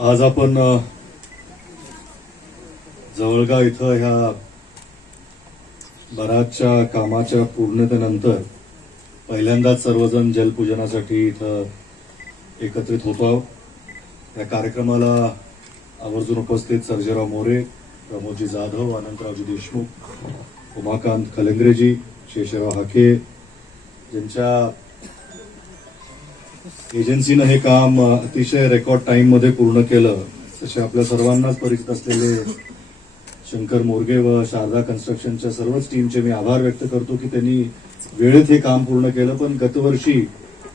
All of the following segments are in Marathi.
आज आपण जवळगाव इथं ह्या बऱ्याचशा कामाच्या पूर्णतेनंतर पहिल्यांदाच सर्वजण जलपूजनासाठी इथं एकत्रित होतो आहोत. या कार्यक्रमाला आवर्जून उपस्थित सर्जेराव मोरे प्रमोदजी जाधव अनंतरावजी देशमुख उमाकांत कलेंद्रेजी शेषराव हाके ज्यांच्या एजन्सीनं हे काम अतिशय रेकॉर्ड टाइममध्ये पूर्ण केलं. तसे आपल्या सर्वांनाच परिचित असलेले शंकर मोरगे व शारदा कन्स्ट्रक्शनच्या सर्वच टीमचे मी आभार व्यक्त करतो की त्यांनी वेळेत हे काम पूर्ण केलं. पण गतवर्षी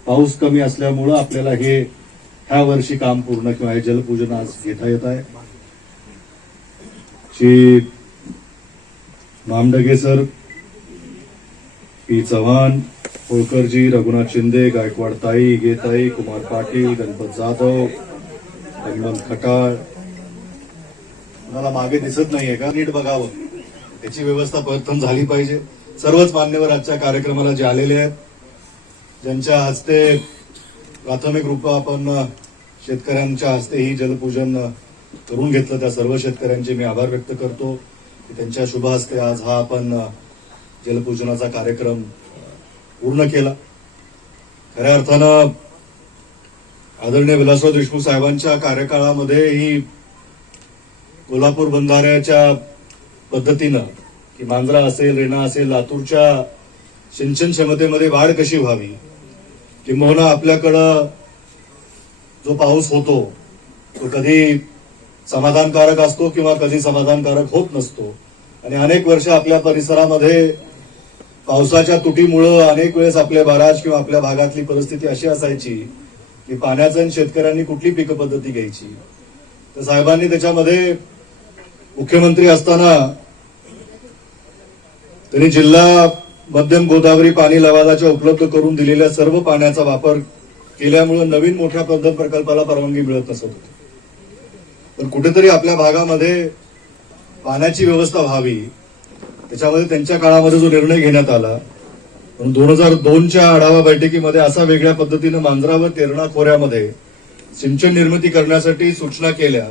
पाऊस कमी असल्यामुळं आपल्याला हे ह्या वर्षी काम पूर्ण किंवा हे जलपूजन आज घेता येत आहे. श्री मामडगे सर पी चव्हाण होळकरजी रघुनाथ शिंदे गायकवाड ताई गेताई कुमार पाटील गणपत जाधव हनुमंत खटाळ. मला मागे दिसत नाहीये का? नीट बघावं. त्याची व्यवस्था प्रथम झाली पाहिजे. सर्वच मान्यवर आजच्या कार्यक्रमाला जे आलेले आहेत ज्यांच्या हस्ते प्राथमिक रूप आपण शेतकऱ्यांच्या हस्ते ही जलपूजन करून घेतलं त्या सर्व शेतकऱ्यांचे मी आभार व्यक्त करतो. त्यांच्या शुभ हस्ते आज हा आपण जलपूजनाचा कार्यक्रम पूर्ण केला. खऱ्या अर्थानं आदरणीय विलासराव देशमुख साहेबांच्या कार्यकाळामध्ये ही कोल्हापूर बंधाऱ्याच्या पद्धतीनं की मांजरा असेल रेणा असेल लातूरच्या सिंचन क्षमतेमध्ये वाढ कशी व्हावी किंबहुना आपल्याकडं जो पाऊस होतो तो कधी समाधानकारक असतो किंवा कधी समाधानकारक होत नसतो. आणि अनेक वर्ष आपल्या परिसरामध्ये पावसाच्या तुटीमुळं अनेक वेळेस आपले बराज किंवा आपल्या भागातली परिस्थिती अशी असायची की पाण्याचं आणि शेतकऱ्यांनी कुठली पीक पद्धती घ्यायची. तर साहेबांनी त्याच्यामध्ये मुख्यमंत्री असताना त्यांनी जिल्हा मध्यम गोदावरी पाणी लवादाच्या उपलब्ध करून दिलेल्या सर्व पाण्याचा वापर केल्यामुळे नवीन मोठ्या पद्धत प्रकल्पाला परवानगी मिळत नसत होती. पण कुठेतरी आपल्या भागामध्ये पाण्याची व्यवस्था व्हावी त्याच्यामध्ये त्यांच्या काळामध्ये जो निर्णय घेण्यात आला दोन हजार दोनच्या आढावा बैठकीमध्ये असा वेगळ्या पद्धतीनं मांजरा व तेरणा खोऱ्यामध्ये सिंचन निर्मिती करण्यासाठी सूचना केल्या.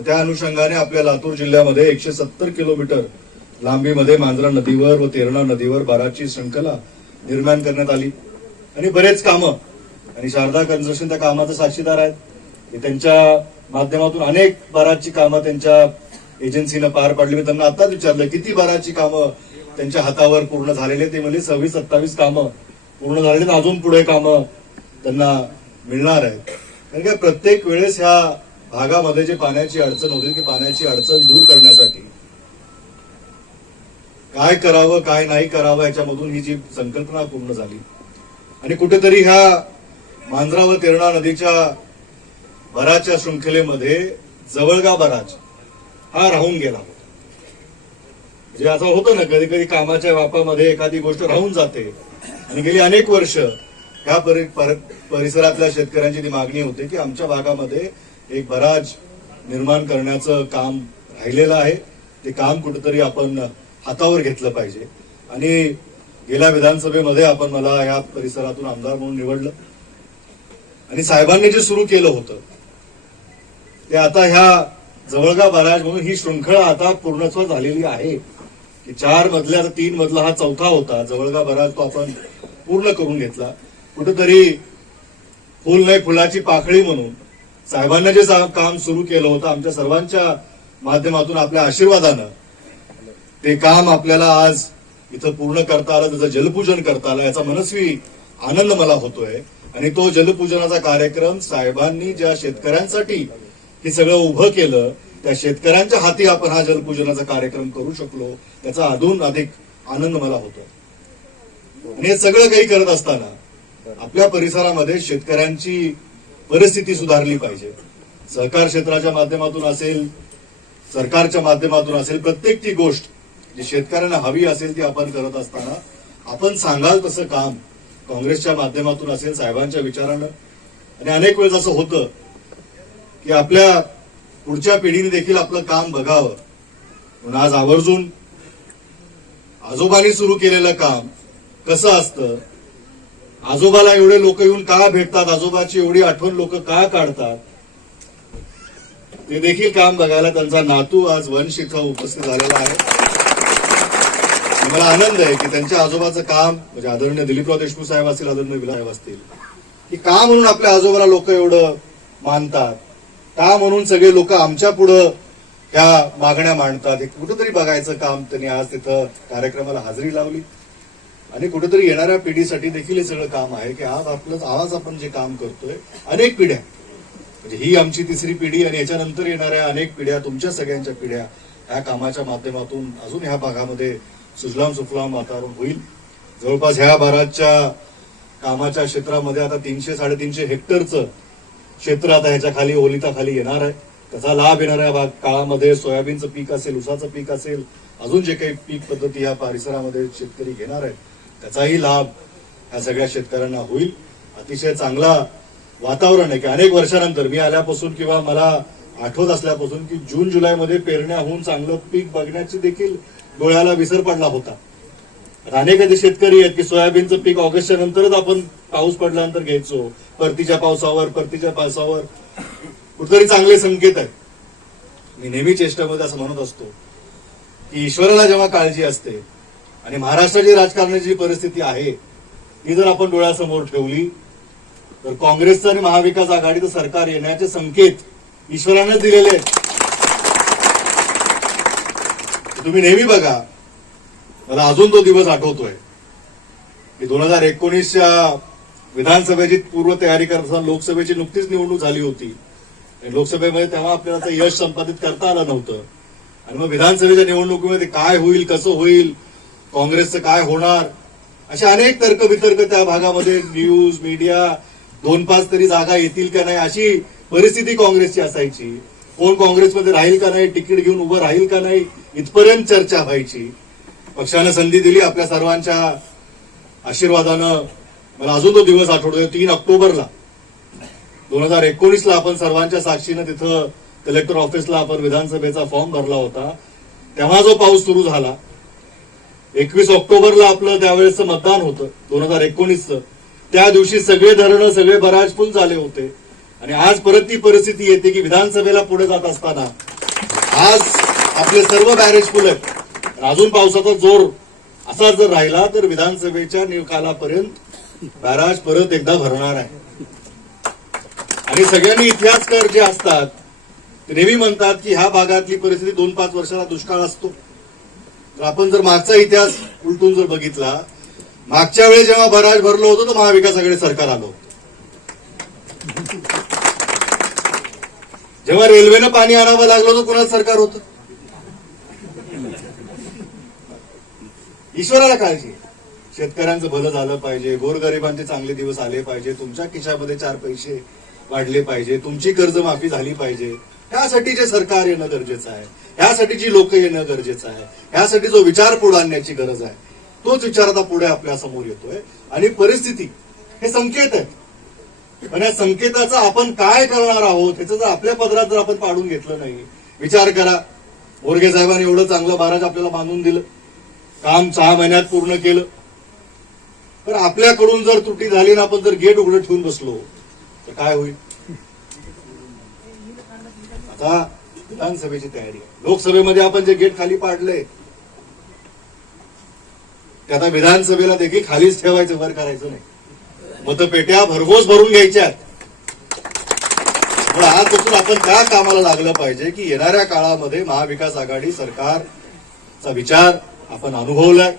त्या अनुषंगाने आपल्या लातूर जिल्ह्यामध्ये एकशे सत्तर किलोमीटर लांबीमध्ये मांजरा नदीवर व तेरणा नदीवर बाराची शृंखला निर्माण करण्यात आली. आणि बरेच कामं आणि शारदा कन्स्ट्रक्शन त्या कामाचा साक्षीदार आहेत. की त्यांच्या माध्यमातून अनेक बाराची कामं त्यांच्या एजन्सीनं पार पाडली. मी त्यांना आताच विचारलं किती बाराची कामं त्यांच्या हातावर पूर्ण झालेले? ते म्हणजे सव्वीस सत्तावीस कामं पूर्ण झालेली अजून पुढे कामं त्यांना मिळणार आहेत. कारण का प्रत्येक वेळेस ह्या भागामध्ये जे पाण्याची अडचण होती की पाण्याची अडचण दूर करण्यासाठी काय करावं काय नाही करावं याच्यामधून ही जी संकल्पना पूर्ण झाली. आणि कुठेतरी ह्या मांजरा व तेरणा नदीच्या बराच्या शृंखलेमध्ये जवळगा बराच हा राहून गेला होता. म्हणजे असं होतं ना कधी कधी कामाच्या वापामध्ये एखादी गोष्ट राहून जाते. आणि गेली अनेक वर्ष ह्या परि- पर- परिसरातल्या शेतकऱ्यांची ती मागणी होते की आमच्या भागामध्ये एक बराज निर्माण करण्याचं काम राहिलेलं आहे. ते काम कुठेतरी आपण हातावर घेतलं पाहिजे. आणि गेल्या विधानसभेमध्ये आपण मला या परिसरातून आमदार म्हणून निवडलं. आणि साहेबांनी जे सुरू केलं होतं ते आता ह्या जवळगा बराज म्हणून ही शृंखला आता पूर्णत्व झालेली आहे. की चार मधल्या तीन मधला हा चौथा होता. जवळगा बराज तो आपण पूर्ण करून घेतला. कुठंतरी फुल नाही फुलाची पाखळी म्हणून साहेबांना जे काम सुरू केलं होतं आमच्या सर्वांच्या माध्यमातून आपल्या आशीर्वादानं ते काम आपल्याला आज इथं पूर्ण करता आलं त्याचं जलपूजन करता आलं याचा मनस्वी आनंद मला होतोय. आणि तो जलपूजनाचा कार्यक्रम साहेबांनी ज्या शेतकऱ्यांसाठी हे सगळं उभं केलं त्या शेतकऱ्यांच्या हाती आपण हा जलपूजनाचा कार्यक्रम करू शकलो त्याचा अजून अधिक आनंद मला होतो. आणि हे सगळं काही करत असताना आपल्या परिसरामध्ये शेतकऱ्यांची परिस्थिती सुधारली पाहिजे. सहकार क्षेत्राच्या माध्यमातून असेल सरकारच्या माध्यमातून असेल प्रत्येक ती गोष्ट जी शेतकऱ्यांना हवी असेल ती आपण करत असताना आपण सांगाल तसं काम काँग्रेसच्या माध्यमातून असेल साहेबांच्या विचारानं. आणि अनेक वेळेस असं होतं की आपल्या पुढच्या पिढीने देखील आपलं काम बघावं. म्हणून आज आवर्जून आजोबांनी सुरू केलेलं काम कसं असतं? आजोबाला एवढे लोक येऊन का भेटतात? आजोबाची एवढी आठवण लोक का काढतात? ते देखील काम बघायला त्यांचा नातू आज वंश इथं उपस्थित झालेला आहे. मला आनंद आहे की त्यांच्या आजोबाचं काम म्हणजे आदरणीय दिलीपराव देशमुख साहेब असतील आदरणीय विला असतील की का म्हणून आपल्या आजोबाला लोक एवढं मानतात? का म्हणून सगळे लोक आमच्या पुढं ह्या मागण्या मांडतात? हे कुठंतरी बघायचं काम त्यांनी आज तिथं कार्यक्रमाला हजेरी लावली. आणि कुठेतरी येणाऱ्या पिढीसाठी देखील हे सगळं काम आहे की आज आपलं आज आपण जे काम करतोय अनेक पिढ्या. म्हणजे ही आमची तिसरी पिढी आणि याच्यानंतर येणाऱ्या अनेक पिढ्या तुमच्या सगळ्यांच्या पिढ्या ह्या कामाच्या माध्यमातून अजून ह्या भागामध्ये सुजलाम सुफलाम वातावरण होईल. जवळपास ह्या भारतच्या कामाच्या क्षेत्रामध्ये आता तीनशे साडेतीनशे हेक्टरचं क्षेत्र आता ह्याच्या खाली ओलिता खाली येणार आहे. त्याचा लाभ येणाऱ्या भाग काळामध्ये. सोयाबीनचं पीक असेल उसाचं पीक असेल अजून जे काही पीक पद्धती या परिसरामध्ये शेतकरी घेणार आहेत त्याचाही लाभ ह्या सगळ्या शेतकऱ्यांना होईल. अतिशय चांगला वातावरण आहे की अनेक वर्षानंतर मी आल्यापासून किंवा मला आठवत असल्यापासून की जून जुलैमध्ये पेरण्या होऊन चांगलं पीक बघण्याची देखील डोळ्याला विसर पडला होता. अनेक असे शेतकरी आहेत की सोयाबीनचं पीक ऑगस्टच्या नंतरच आपण पाऊस पडल्यानंतर घ्यायचो. परतीच्या पावसावर परतीच्या पावसावर. कुठतरी चांगले संकेत आहेत. मी नेहमी चेष्टामध्ये असं म्हणत असतो की ईश्वराला जेव्हा काळजी असते आणि महाराष्ट्राची राजकारणाची जी परिस्थिती आहे ती जर आपण डोळ्यासमोर ठेवली तर काँग्रेसचं आणि महाविकास आघाडीचं सरकार येण्याचे संकेत ईश्वरानेच दिलेले आहेत. तुम्ही नेहमी बघा मला अजून तो दिवस आठवतोय. की दोन हजार एकोणीसच्या विधानसभेची पूर्व तयारी करत असताना लोकसभेची नुकतीच निवडणूक झाली होती. आणि लोकसभेमध्ये तेव्हा आपल्याला यश संपादित करता आलं नव्हतं. आणि मग विधानसभेच्या निवडणुकीमध्ये काय होईल कसं होईल काँग्रेसचं काय होणार अशा अनेक तर्कवितर्क त्या भागामध्ये न्यूज मीडिया दोन पाच तरी जागा येतील का नाही अशी परिस्थिती काँग्रेसची असायची. कोण काँग्रेसमध्ये राहील का नाही तिकीट घेऊन उभं राहील का नाही इथपर्यंत चर्चा व्हायची. पक्षानं संधी दिली आपल्या सर्वांच्या आशीर्वादानं. मला अजून तो दिवस आठवतोय तीन ऑक्टोबरला. दोन हजार एकोणीसला आपण सर्वांच्या साक्षीनं तिथं कलेक्टर ऑफिसला आपण विधानसभेचा फॉर्म भरला होता. तेव्हा जो पाऊस सुरू झाला एकवीस ऑक्टोबरला आपलं त्यावेळेसचं मतदान होतं दोन हजार एकोणीसचं. त्या दिवशी सगळे धरणं सगळे बराज फुल झाले होते. आणि आज परत ती परिस्थिती येते की विधानसभेला पुढे जात असताना आज आपले सर्व बॅरेज फुल आहेत. अजून पावसाचा जोर असा जर राहिला तर विधानसभेच्या निकालापर्यंत बॅराज परत एकदा भरणार आहे. आणि सगळ्यांनी इतिहासकार जे असतात ते नेहमी म्हणतात की ह्या भागातली परिस्थिती दोन पाच वर्षाला दुष्काळ असतो. तर आपण जर मागचा इतिहास उलटून जर बघितला मागच्या वेळी जेव्हा बराज भरलो होतो तर महाविकास आघाडी सरकार आलो जेव्हा रेल्वेनं पाणी आणावं लागलं होतं कोणाचं सरकार होतं? ईश्वराला काळजी शेतकऱ्यांचं भलं झालं पाहिजे गोरगरिबांचे चांगले दिवस आले पाहिजे तुमच्या खिशामध्ये चार पैसे वाढले पाहिजे तुमची कर्जमाफी झाली पाहिजे. ह्यासाठी जे सरकार येणं गरजेचं आहे ह्यासाठी जी लोक येणं गरजेचं आहे ह्यासाठी जो विचार पुढे आणण्याची गरज आहे तोच विचार आता पुढे आपल्यासमोर येतोय. आणि परिस्थिती हे संकेत आहेत. पण या संकेताचा आपण काय करणार आहोत ह्याचं जर आपल्या पदरात जर आपण पाडून घेतलं नाही विचार करा. बोरगे साहेबांनी एवढं चांगलं बाराज आपल्याला बांधून दिलं. काम सहा महिन्यात पूर्ण केलं. तर आपल्याकडून जर त्रुटी झाली ना आपण जर गेट उघडं ठेवून बसलो तर काय होईल? आता विधानसभेची तयारी आहे. लोकसभेमध्ये आपण जे गेट खाली पाडले ते आता विधानसभेला देखील खालीच ठेवायचं वर करायचं नाही. मतपेट्या भरघोस भरून घ्यायच्या पण आजपासून आपण त्या कामाला लागलं पाहिजे की येणाऱ्या काळामध्ये महाविकास आघाडी सरकारचा विचार आपण अनुभवलाय.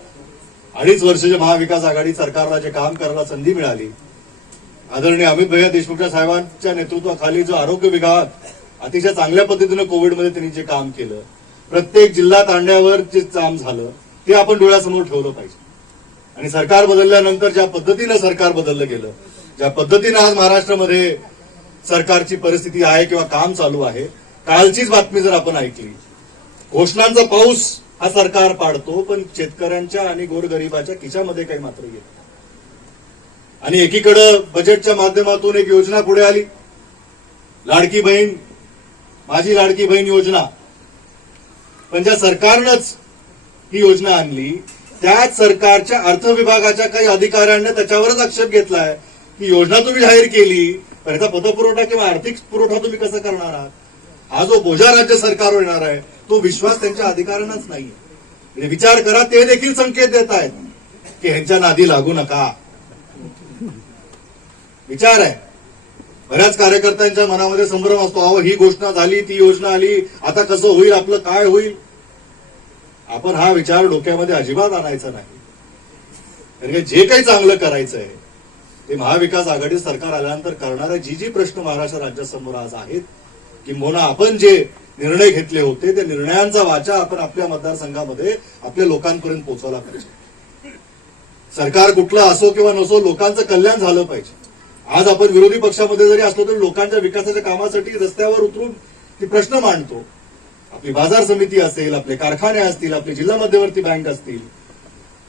अडीच वर्षाच्या महाविकास आघाडी सरकारला जे काम करायला संधी मिळाली. आदरणीय अमित भैया देशमुखच्या साहेबांच्या नेतृत्वाखाली जो आरोग्य विभाग अतिशय चांगल्या पद्धतीनं कोविडमध्ये त्यांनी जे काम केलं प्रत्येक जिल्हा तांड्यावर जे काम झालं ते आपण डोळ्यासमोर ठेवलं पाहिजे. आणि सरकार बदलल्यानंतर ज्या पद्धतीनं सरकार बदललं गेलं ज्या पद्धतीनं आज महाराष्ट्रामध्ये सरकारची परिस्थिती आहे किंवा काम चालू आहे कालचीच बातमी जर आपण ऐकली घोषणांचा पाऊस हा सरकार पाडतो पण शेतकऱ्यांच्या आणि गोरगरिबाच्या खिशामध्ये काही मात्र येत नाही. आणि एकीकडं बजेटच्या माध्यमातून एक योजना पुढे आली. लाडकी बहीण माझी लाडकी बहीण योजना. पण ज्या सरकारनंच ही योजना आणली त्याच सरकारच्या अर्थ विभागाच्या काही अधिकाऱ्यांनी त्याच्यावरच आक्षेप घेतलाय की योजना तुम्ही जाहीर केली पण याचा पतपुरवठा किंवा आर्थिक पुरवठा तुम्ही कसा करणार आहात? हा जो बोजा राज्य सरकारवर येणार आहे तो विश्वास त्यांच्या अधिकाऱ्यांनाच नाही म्हणजे विचार करा ते देखील संकेत देत आहेत की ह्यांच्या नादी लागू नका. विचार आहे. बऱ्याच कार्यकर्त्यांच्या मनामध्ये संभ्रम असतो. अहो ही घोषणा झाली ती योजना आली आता कसं होईल आपलं काय होईल? आपण हा विचार डोक्यामध्ये अजिबात आणायचा नाही. कारण की जे काही चांगलं करायचं आहे ते महाविकास आघाडी सरकार आल्यानंतर करणारे जी जी प्रश्न महाराष्ट्र राज्यासमोर आज आहेत किंबहुना आपण जे निर्णय घेतले होते त्या निर्णयांचा वाचा आपण आपल्या मतदारसंघामध्ये आपल्या लोकांपर्यंत पोहोचवला पाहिजे. सरकार कुठलं असो किंवा नसो लोकांचं कल्याण झालं पाहिजे. आज आपण विरोधी पक्षामध्ये जरी असलो तरी लोकांच्या विकासाच्या कामासाठी रस्त्यावर उतरून ती प्रश्न मांडतो. आपली बाजार समिती असेल आपले कारखाने असतील आपली जिल्हा मध्यवर्ती बँक असतील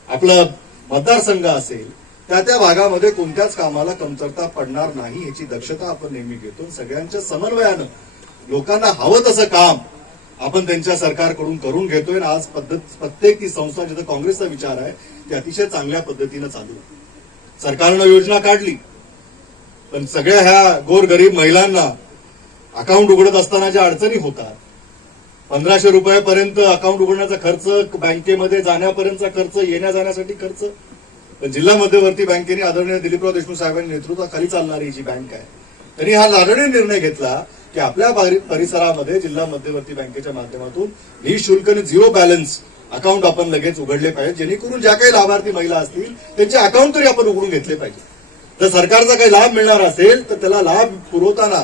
आपलं मतदारसंघ असेल त्या त्या भागामध्ये कोणत्याच कामाला कमतरता पडणार नाही याची दक्षता आपण नेहमी घेतो. सगळ्यांच्या समन्वयानं लोकांना हवं तसं काम आपण त्यांच्या सरकारकडून करून घेतोय आणि आज पद्धत प्रत्येक ती संस्था जिथं काँग्रेसचा विचार आहे ती अतिशय चांगल्या पद्धतीनं चालू आहे. सरकारनं योजना काढली पण सगळ्या ह्या गोरगरीब महिलांना अकाउंट उघडत असताना ज्या अडचणी होतात पंधराशे रुपयापर्यंत अकाउंट उघडण्याचा खर्च बँकेमध्ये जाण्यापर्यंतचा खर्च येण्या जाण्यासाठी खर्च पण जिल्हा मध्यवर्ती बँकेने आदरणीय दिलीपराव देशमुख साहेबांच्या नेतृत्वाखाली चालणारी जी बँक आहे त्यांनी हा लाडणी निर्णय घेतला की आपल्या परिसरामध्ये जिल्हा मध्यवर्ती बँकेच्या माध्यमातून निशुल्क आणि झिरो बॅलन्स अकाउंट आपण लगेच उघडले पाहिजे जेणेकरून ज्या काही लाभार्थी महिला असतील त्यांचे अकाउंट तरी आपण उघडून घेतले पाहिजे जर सरकारचा काही लाभ मिळणार असेल तर त्याला लाभ पुरवताना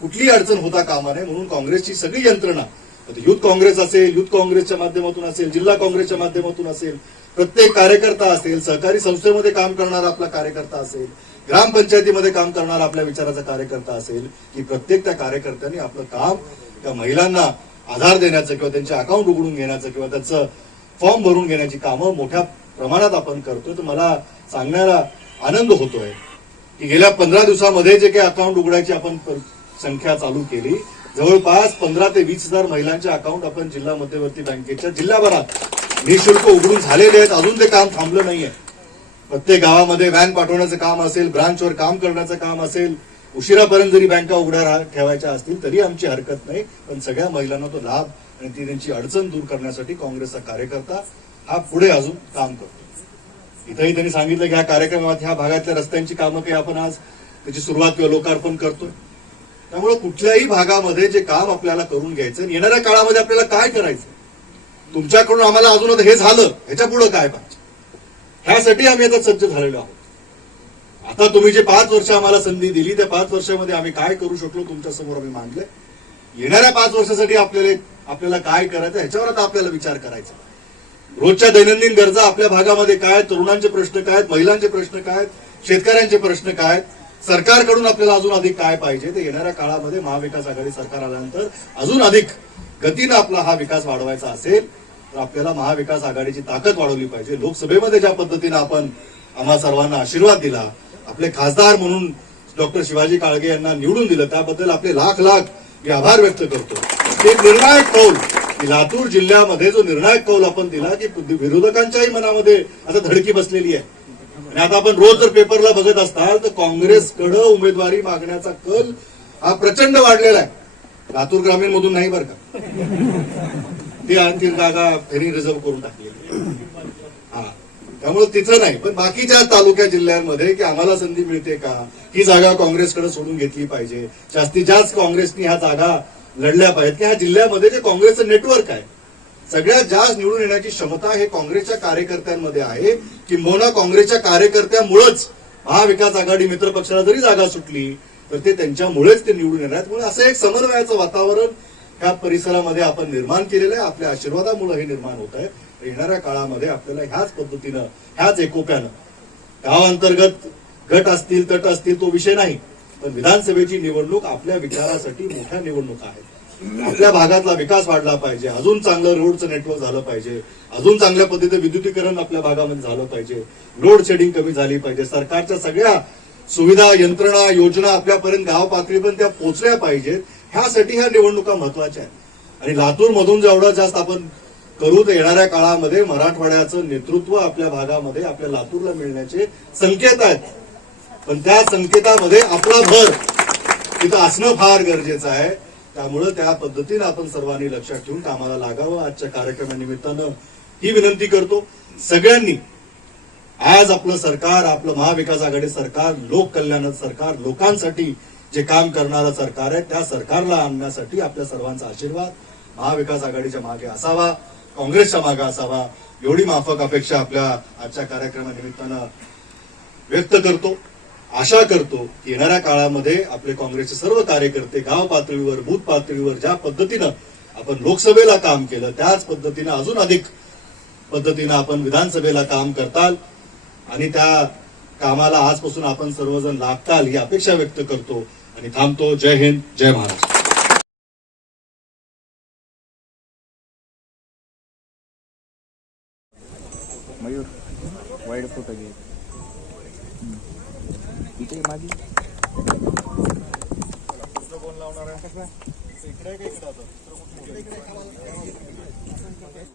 कुठलीही अडचण होता कामा नये म्हणून काँग्रेसची सगळी यंत्रणा युथ काँग्रेस असेल युथ काँग्रेसच्या माध्यमातून असेल जिल्हा काँग्रेसच्या माध्यमातून असेल प्रत्येक कार्यकर्ता असेल सहकारी संस्थेमध्ये काम करणारा आपला कार्यकर्ता असेल ग्रामपंचायतीमध्ये काम करणारा आपल्या विचाराचा कार्यकर्ता असेल की प्रत्येक त्या कार्यकर्त्यांनी आपलं काम त्या महिलांना आधार देण्याचं किंवा त्यांचे अकाउंट उघडून घेण्याचं किंवा त्याचं फॉर्म भरून घेण्याची कामं मोठ्या प्रमाणात आपण करतोय तर मला सांगण्याला आनंद होतोय की गेल्या पंधरा दिवसामध्ये जे काही अकाउंट उघडायची आपण संख्या चालू केली जवळपास पंधरा ते वीस हजार महिलांचे अकाउंट आपण जिल्हा मध्यवर्ती बँकेच्या जिल्हाभरात निशुल्क उघडून झालेले आहेत. अजून ते काम थांबलं नाहीये. प्रत्येक गावामध्ये व्हॅन पाठवण्याचं काम असेल ब्रांचवर काम करण्याचं काम असेल उशिरापर्यंत जरी बँका उघड्या राह- ठेवायच्या असतील तरी आमची हरकत नाही. पण सगळ्या महिलांना तो लाभ आणि ती त्यांची अडचण दूर करण्यासाठी काँग्रेसचा कार्यकर्ता हा पुढे अजून काम करतो. इथंही त्यांनी सांगितलं की ह्या कार्यक्रमात ह्या भागातल्या रस्त्यांची कामं काही आपण आज त्याची सुरुवात किंवा लोकार्पण करतोय. त्यामुळे कुठल्याही भागामध्ये जे काम आपल्याला करून घ्यायचं आणि येणाऱ्या काळामध्ये आपल्याला काय करायचं? तुमच्याकडून आम्हाला अजून हे झालं. ह्याच्या पुढे काय पाहिजे ह्यासाठी आम्ही आता सज्ज झालेलो आहोत आता तुम्ही जे पाच वर्ष आम्हाला संधी दिली त्या पाच वर्षामध्ये आम्ही काय करू शकलो तुमच्यासमोर आम्ही मांडलंय येणाऱ्या पाच वर्षासाठी आपल्याला आपल्याला काय करायचं ह्याच्यावर आता आपल्याला विचार करायचा रोजच्या दैनंदिन गरजा आपल्या भागामध्ये काय आहेत? तरुणांचे प्रश्न काय आहेत? महिलांचे प्रश्न काय आहेत? शेतकऱ्यांचे प्रश्न काय आहेत? सरकारकडून आपल्याला अजून अधिक काय पाहिजे ते येणाऱ्या काळामध्ये महाविकास आघाडी सरकार आल्यानंतर अजून अधिक गतीनं आपला हा विकास वाढवायचा असेल तर आपल्याला महाविकास आघाडीची ताकद वाढवली पाहिजे. लोकसभेमध्ये ज्या पद्धतीनं आपण आम्हा सर्वांना आशीर्वाद दिला आपले खासदार म्हणून डॉक्टर शिवाजी काळगे यांना निवडून दिलं त्याबद्दल आपले लाख लाख मी आभार व्यक्त करतो. ते निर्णायक कौल लातूर जिल्ह्यामध्ये जो निर्णायक कौल आपण दिला की विरोधकांच्याही मनामध्ये आता धडकी बसलेली आहे. आणि आता आपण रोज जर पेपरला बघत असताल तर काँग्रेसकडं उमेदवारी मागण्याचा कल हा प्रचंड वाढलेला आहे. लातूर ग्रामीण मधून नाही बरं का? ती आणतील जागा त्यांनी रिझर्व करून टाकली हा. त्यामुळे तिथं नाही पण बाकीच्या तालुक्या जिल्ह्यांमध्ये की आम्हाला संधी मिळते का ही जागा काँग्रेसकडे सोडून घेतली पाहिजे. जास्तीत जास्त काँग्रेसनी ह्या जागा लढल्या पाहिजेत. की ह्या जिल्ह्यामध्ये जे काँग्रेसचं नेटवर्क आहे सगळ्यात जास्त निवडून येण्याची क्षमता हे काँग्रेसच्या कार्यकर्त्यांमध्ये आहे किंबहुना काँग्रेसच्या कार्यकर्त्यामुळेच महाविकास आघाडी मित्र पक्षाला जरी जागा सुटली तर ते त्यांच्यामुळेच ते निवडून येणार आहेत. म्हणून असं एक समन्वयाचं वातावरण ह्या परिसरामध्ये आपण निर्माण केलेलं आहे. आपल्या आशीर्वादामुळे हे निर्माण होत आहे. येणाऱ्या काळामध्ये आपल्याला ह्याच पद्धतीनं ह्याच एकोप्यानं गावांतर्गत गट असतील तट असतील तो विषय नाही. पण विधानसभेची निवडणूक आपल्या विचारासाठी मोठ्या निवडणुका आहेत आपल्या भागातला विकास वाढला पाहिजे. अजून चांगलं रोडचं नेटवर्क झालं पाहिजे. अजून चांगल्या पद्धतीने विद्युतीकरण आपल्या भागामध्ये झालं पाहिजे. लोड शेडिंग कमी झाली पाहिजे. सरकारच्या सगळ्या सुविधा यंत्रणा योजना आपल्यापर्यंत गाव पातळीपर्यंत त्या पोचल्या पाहिजेत. ह्यासाठी ह्या निवडणुका महत्त्वाच्या आहेत. आणि लातूर मधून जेवढं जास्त आपण करू तर येणाऱ्या काळामध्ये मराठवाड्याचं नेतृत्व आपल्या भागामध्ये आपल्या लातूरला मिळण्याचे संकेत आहेत. पण त्या संकेतामध्ये आपला भर तिथं असणं फार गरजेचं आहे. त्यामुळं त्या पद्धतीनं आपण सर्वांनी लक्षात ठेवून कामाला लागावं. आजच्या कार्यक्रमानिमित्तानं ही विनंती करतो सगळ्यांनी. आज आपलं सरकार आपलं महाविकास आघाडी सरकार लोक कल्याणाचं सरकार लोकांसाठी जे काम करणारं सरकार आहे त्या सरकारला आणण्यासाठी आपल्या सर्वांचा आशीर्वाद महाविकास आघाडीच्या मागे असावा काँग्रेसच्या मागे असावा एवढी माफक अपेक्षा आपल्या आजच्या कार्यक्रमानिमित्तानं व्यक्त करतो. आशा करतो की येणाऱ्या काळामध्ये आपले काँग्रेसचे सर्व कार्यकर्ते गाव पातळीवर बूथ पातळीवर ज्या पद्धतीनं आपण लोकसभेला काम केलं त्याच पद्धतीनं अजून अधिक पद्धतीनं आपण विधानसभेला काम करताल. आणि त्या कामाला आजपासून आपण सर्वजण लागताल ही अपेक्षा व्यक्त करतो. आणि थांबतो. जय हिंद जय महाराष्ट्र. मयूर वाईड फोटो घे. इथे माझी इकडे